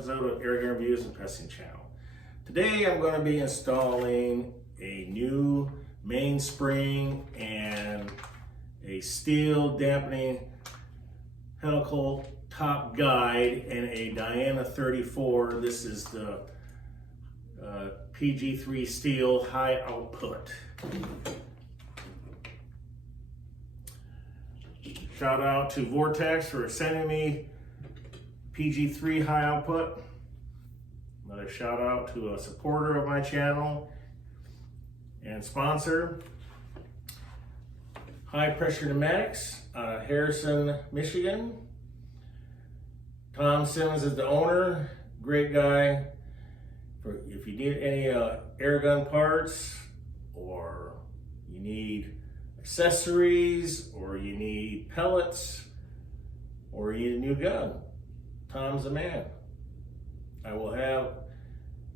episode of Air Gun Reviews and Pressing Channel. Today I'm going to be installing a new mainspring and a steel dampening helical top guide and a Diana 34. This is the PG3 steel high output. Shout out to Vortek for sending me PG3 high output. Another shout out to a supporter of my channel and sponsor, High Pressure Pneumatics out of Harrison, Michigan. Tom Simmons is the owner, great guy. If you need any air gun parts, or you need accessories, or you need pellets, or you need a new gun, Tom's the man. I will have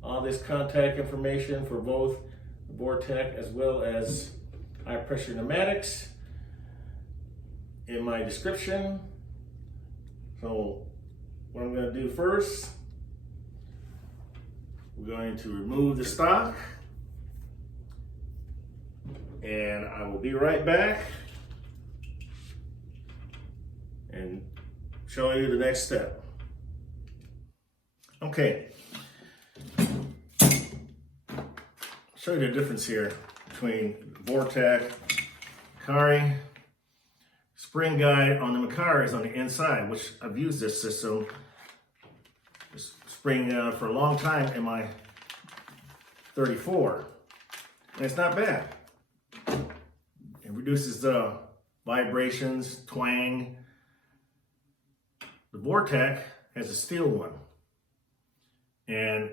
all this contact information for both Vortek as well as High Pressure Pneumatics in my description. So what I'm going to do first, we're going to remove the stock, and I will be right back and show you the next step. Okay, show you the difference here between Vortek Macari spring guide on the Macari is on the inside, which I've used this system, this spring for a long time in my 34, and it's not bad. It reduces the vibrations, twang. The Vortek has a steel one, and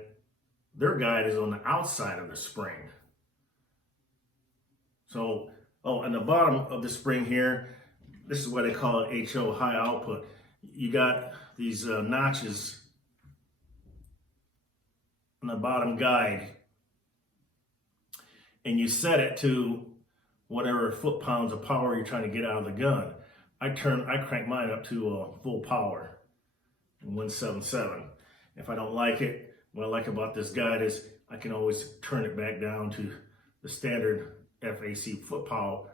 their guide is on the outside of the spring. So, and the bottom of the spring here, this is what they call it, HO, high output. You got these notches on the bottom guide, and you set it to whatever foot-pounds of power you're trying to get out of the gun. I crank mine up to full power, 177. If I don't like it, what I like about this guide is I can always turn it back down to the standard FAC foot power,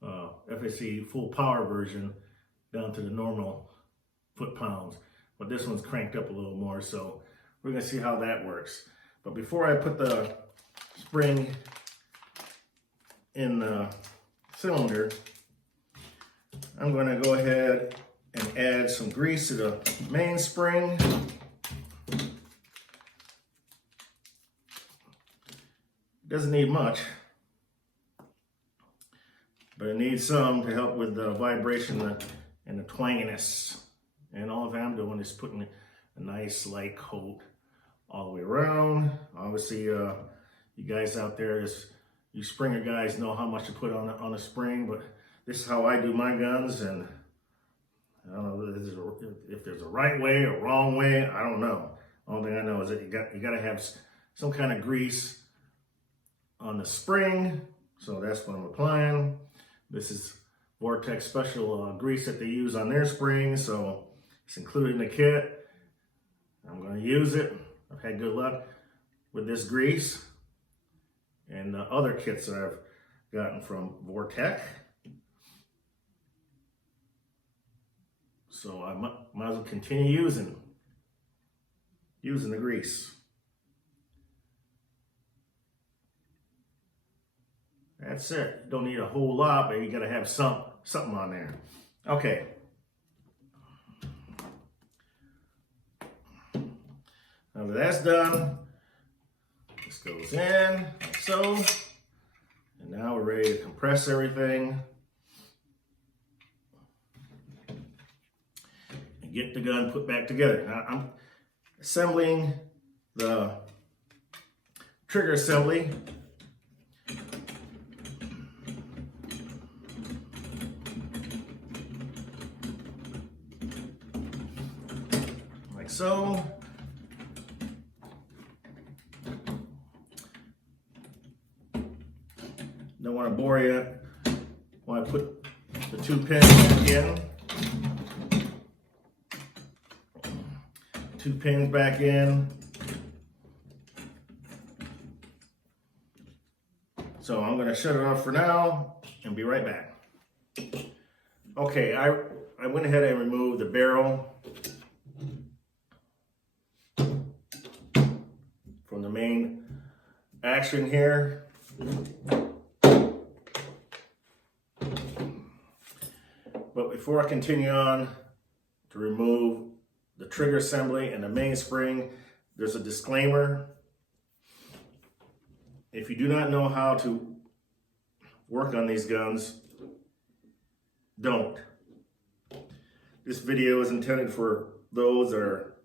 FAC full power version, down to the normal foot-pounds. But this one's cranked up a little more, so we're gonna see how that works. But before I put the spring in the cylinder, I'm going to go ahead and add some grease to the mainspring. Doesn't need much, but it needs some to help with the vibration and the twanginess. And all I'm doing is putting a nice light coat all the way around. Obviously, you guys out there, you Springer guys, know how much to put on a spring, but this is how I do my guns, and I don't know if there's a right way or wrong way. I don't know. Only thing I know is that you got to have some kind of grease on the spring, so that's what I'm applying. This is Vortek special grease that they use on their springs, so it's included in the kit. I'm going to use it. I've had good luck with this grease and the other kits that I've gotten from Vortek. So I might as well continue using the grease. That's it. You don't need a whole lot, but you gotta have something on there. Okay. Now that that's done, this goes in like so. And now we're ready to compress everything and get the gun put back together. Now I'm assembling the trigger assembly. Like so. Don't want to bore you when I put the 2 pins back in 2 pins back in. So I'm going to shut it off for now and be right back. Okay, I went ahead and removed the barrel from the main action here. But before I continue on to remove the trigger assembly and the mainspring, there's a disclaimer. If you do not know how to work on these guns, don't. This video is intended for those that are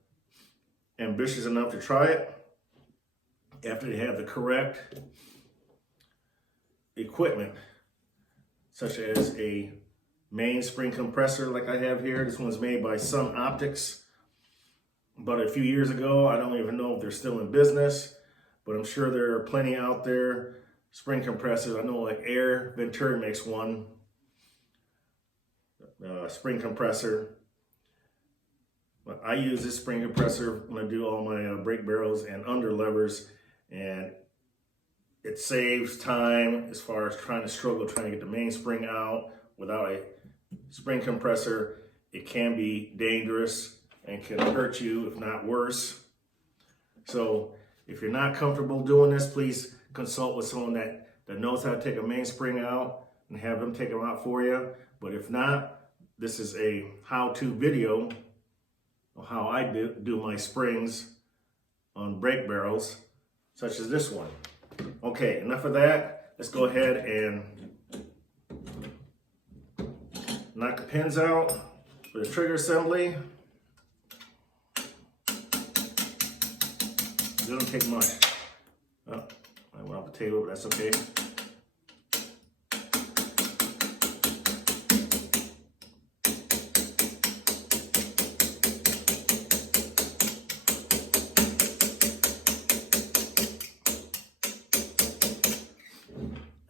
ambitious enough to try it after they have the correct equipment, such as a mainspring compressor like I have here. This one's made by Sun Optics. About a few years ago, I don't even know if they're still in business, but I'm sure there are plenty out there. Spring compressors, I know like Air Venturi makes one, spring compressor. But I use this spring compressor when I do all my brake barrels and under levers, and it saves time as far as trying to get the mainspring out. Without a spring compressor, it can be dangerous and can hurt you, if not worse. So if you're not comfortable doing this, please consult with someone that knows how to take a mainspring out and have them take them out for you. But if not, this is a how-to video of how I do my springs on brake barrels, such as this one. Okay, enough of that. Let's go ahead and knock the pins out for the trigger assembly. It doesn't take much. Oh, I went off the table, but that's okay.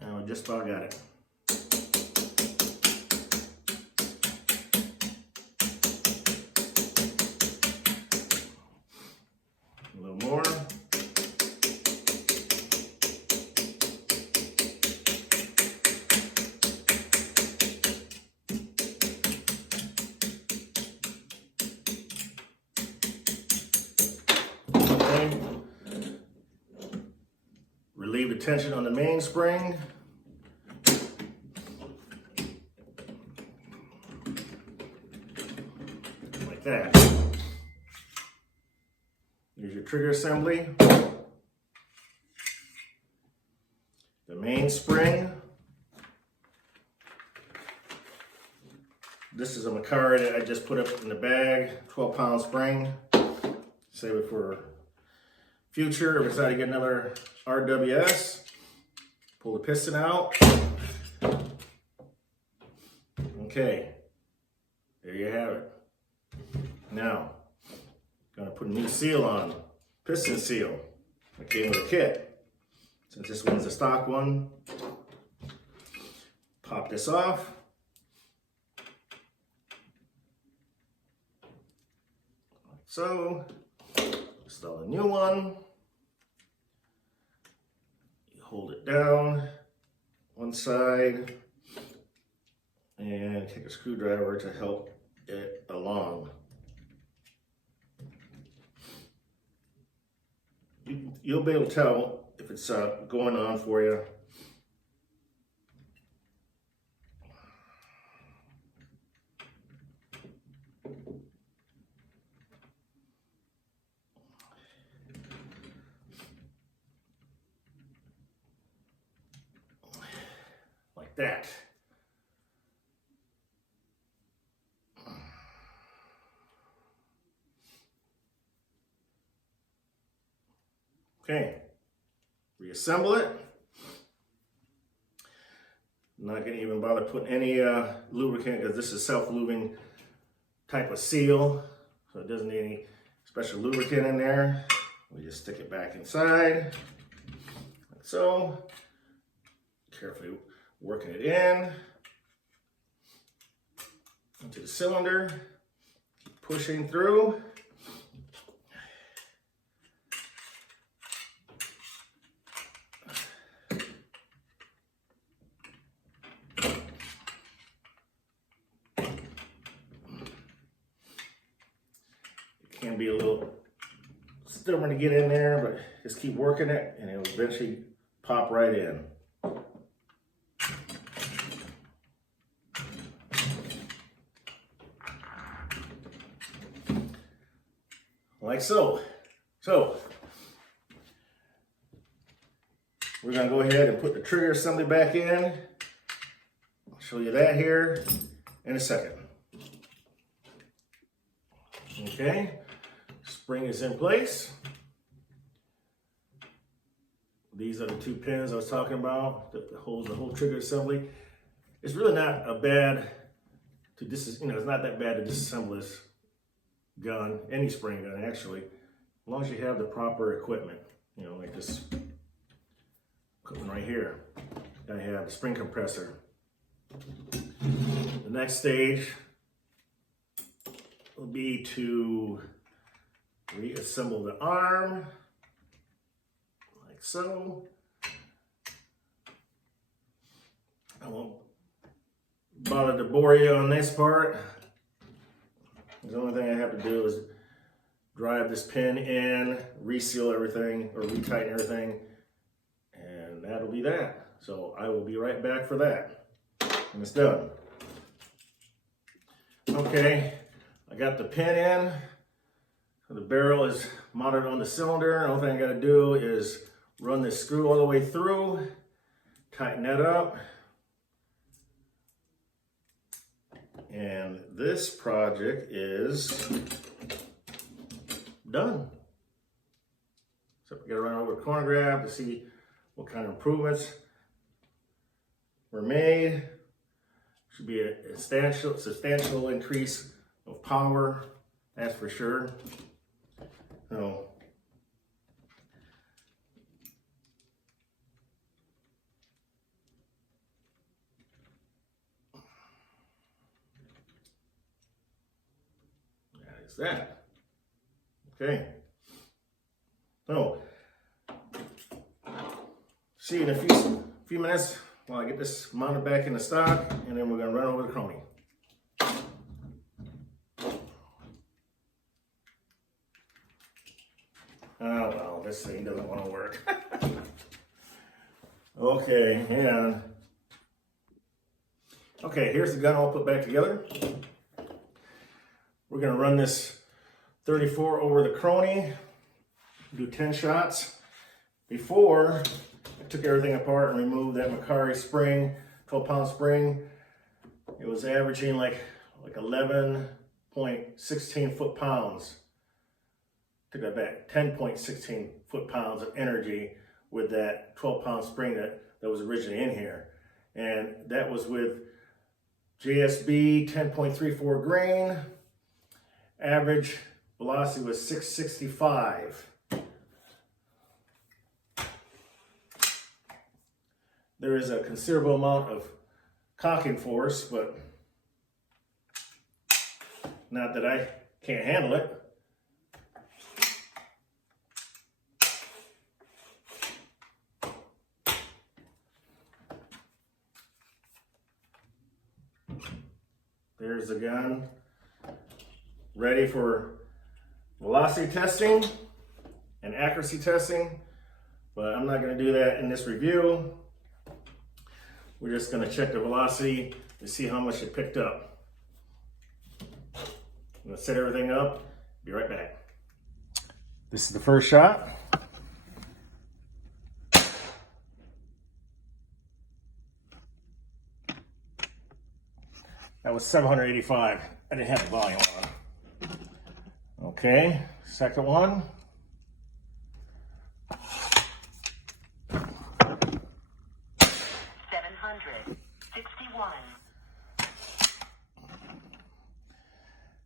And we just about got it. A little more. Okay. Relieve the tension on the mainspring. Like that. Here's your trigger assembly. The mainspring. This is a Macari that I just put up in the bag, 12-pound spring. Save it for future. If I decide to get another RWS, pull the piston out. Okay, there you have it. Now, gonna put a new seal on, piston seal. That came with a kit. Since this one's a stock one, pop this off. Like so. Install a new one. You hold it down one side and take a screwdriver to help it along. You'll be able to tell if it's going on for you. Like that. Okay, reassemble it. I'm not going to even bother putting any lubricant because this is self-lubing type of seal, so it doesn't need any special lubricant in there. We just stick it back inside, like so. Carefully working it in into the cylinder. Keep pushing through. Can be a little stubborn to get in there, but just keep working it and it'll eventually pop right in. Like so. So we're going to go ahead and put the trigger assembly back in. I'll show you that here in a second. Okay, spring is in place. These are the two pins I was talking about that holds the whole trigger assembly. It's really not a bad to it's not that bad to disassemble this gun, any spring gun actually, as long as you have the proper equipment. Like this equipment right here. I have a spring compressor. The next stage will be to reassemble the arm, like so. I won't bother to bore you on this part. The only thing I have to do is drive this pin in, reseal everything, or retighten everything, and that'll be that. So I will be right back for that when it's done. Okay, I got the pin in. The barrel is mounted on the cylinder. The only thing I got to do is run this screw all the way through, tighten that up. And this project is done. So we got to run over a corner grab to see what kind of improvements were made. Should be a substantial increase of power, that's for sure. So that is that. Okay. So see you in a few minutes while I get this mounted back in the stock, and then we're going to run over the crony. Oh well, this thing doesn't want to work. Okay, and here's the gun all put back together. We're going to run this 34 over the crony, do 10 shots. Before, I took everything apart and removed that Macari spring, 12-pound spring. It was averaging like 11.16 foot-pounds. Took that back, 10.16 foot-pounds of energy with that 12-pound spring that was originally in here. And that was with JSB 10.34 grain. Average velocity was 665. There is a considerable amount of cocking force, but not that I can't handle it. There's the gun, ready for velocity testing and accuracy testing, but I'm not going to do that in this review. We're just going to check the velocity to see how much it picked up. I'm going to set everything up, be right back. This is the first shot. That was 785. I didn't have the volume on. Okay, second one.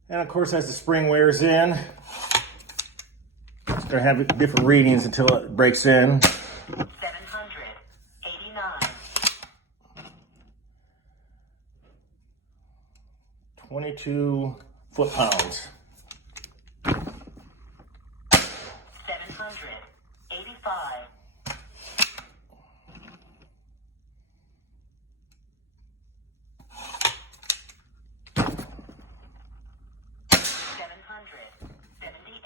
And of course, as the spring wears in, it's going to have different readings until it breaks in. 789. 22 foot-pounds. 785. 778.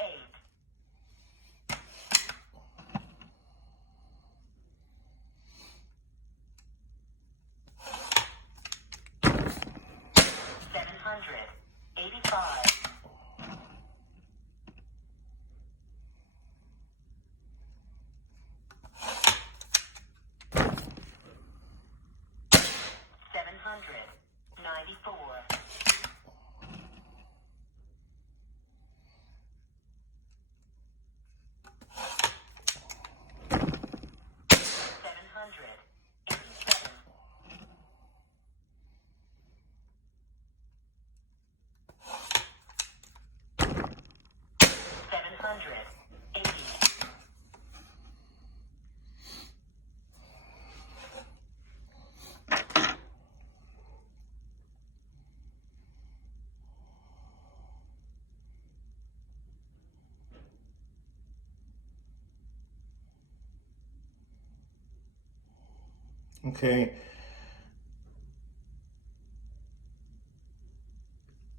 Okay.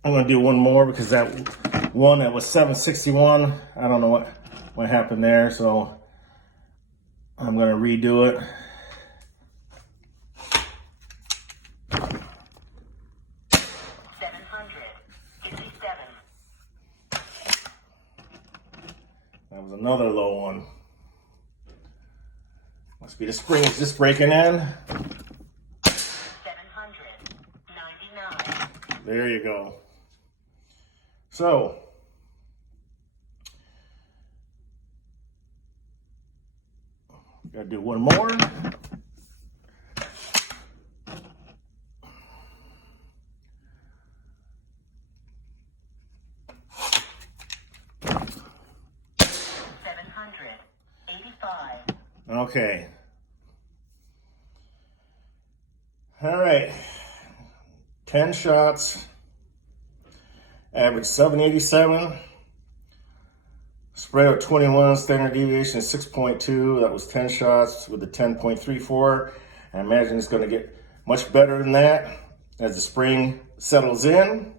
I'm gonna do one more because that one that was 761, I don't know what happened there, so I'm gonna redo it. That was another low one. Must be the spring is just breaking in. 799. There you go. So, gotta do one more. Okay. All right. 10 shots. Average 787. Spread of 21. Standard deviation is 6.2. That was 10 shots with a 10.34. I imagine it's going to get much better than that as the spring settles in.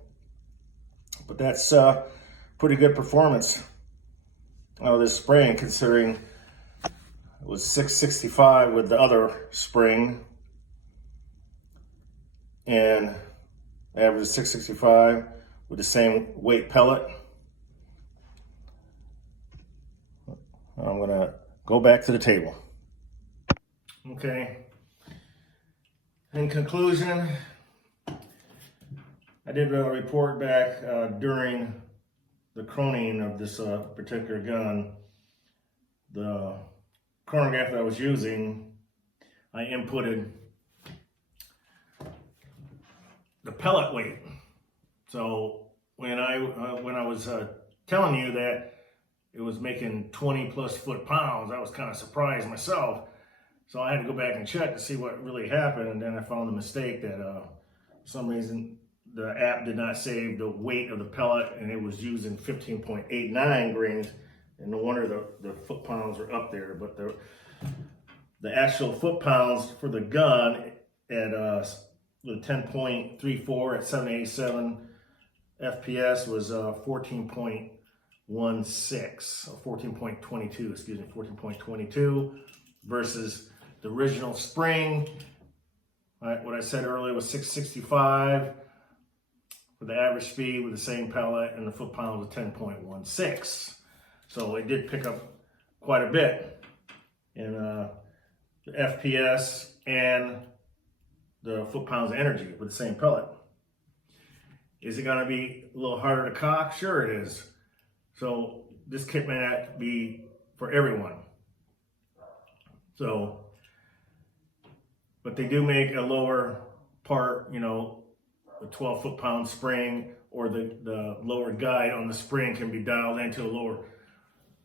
But that's pretty good performance out of this spring, considering it was 665 with the other spring, and average 665 with the same weight pellet. I'm gonna go back to the table. Okay. In conclusion, I did a report back during the chroning of this particular gun. The chronograph that I was using, I inputted the pellet weight. So when I was telling you that it was making 20 plus foot-pounds, I was kind of surprised myself. So I had to go back and check to see what really happened, and then I found the mistake that for some reason the app did not save the weight of the pellet, and it was using 15.89 grains, and no wonder the foot-pounds were up there. But the actual foot-pounds for the gun at with 10.34 at 787 FPS was 14.16, or 14.22, excuse me, 14.22 versus the original spring. What I said earlier was 665 for the average speed with the same pellet, and the foot-pound was 10.16. So it did pick up quite a bit in the FPS and the foot-pounds of energy with the same pellet. Is it gonna be a little harder to cock? Sure it is. So this kit may not be for everyone. So, but they do make a lower part, you know, the 12 foot-pound spring, or the lower guide on the spring can be dialed into a lower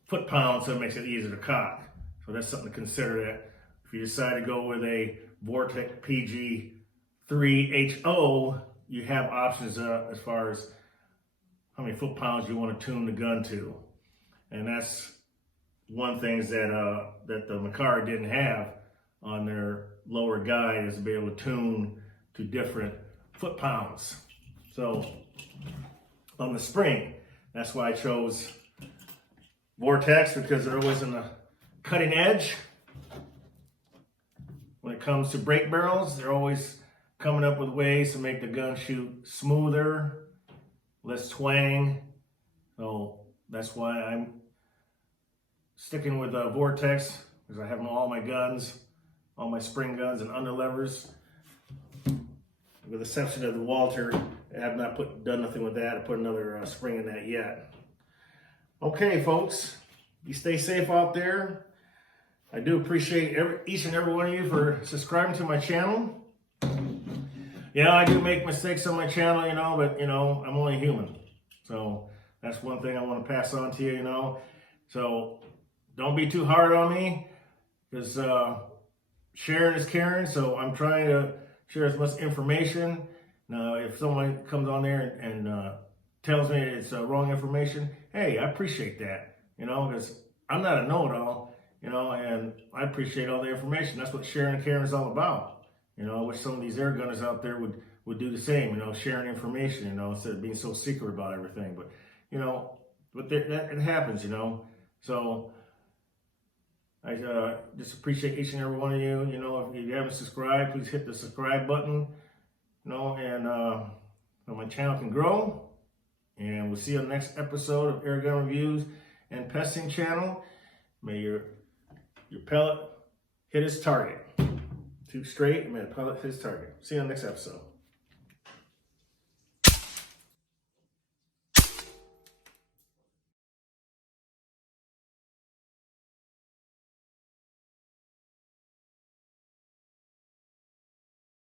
foot-pound, so it makes it easier to cock. So that's something to consider, that if you decide to go with a Vortek PG3HO, you have options as far as how many foot-pounds you want to tune the gun to. And that's one thing that that the Makari didn't have on their lower guide, is to be able to tune to different foot-pounds. So on the spring, that's why I chose Vortex, because they're always on the cutting edge. When it comes to brake barrels, they're always coming up with ways to make the gun shoot smoother, less twang. So that's why I'm sticking with Vortex, because I have all my guns, all my spring guns and underlevers. With the exception of the Walter, I have not done nothing with that. I put another spring in that yet. Okay, folks, you stay safe out there. I do appreciate each and every one of you for subscribing to my channel. Yeah, I do make mistakes on my channel, you know, but, you know, I'm only human. So that's one thing I want to pass on to you, you know. So don't be too hard on me, because sharing is caring. So I'm trying to share as much information. Now, if someone comes on there and tells me it's wrong information, hey, I appreciate that, you know, because I'm not a know-it-all, you know, and I appreciate all the information. That's what sharing and caring is all about. You know, I wish some of these air gunners out there would do the same, you know, sharing information, you know, instead of being so secret about everything. But, you know, it happens, you know. So I just appreciate each and every one of you. You know, if you haven't subscribed, please hit the subscribe button, you know, and so my channel can grow. And we'll see you on the next episode of Air Gun Reviews and Pesting Channel. May your pellet hit its target. Too straight, may the pellet hit its target. See you on the next episode.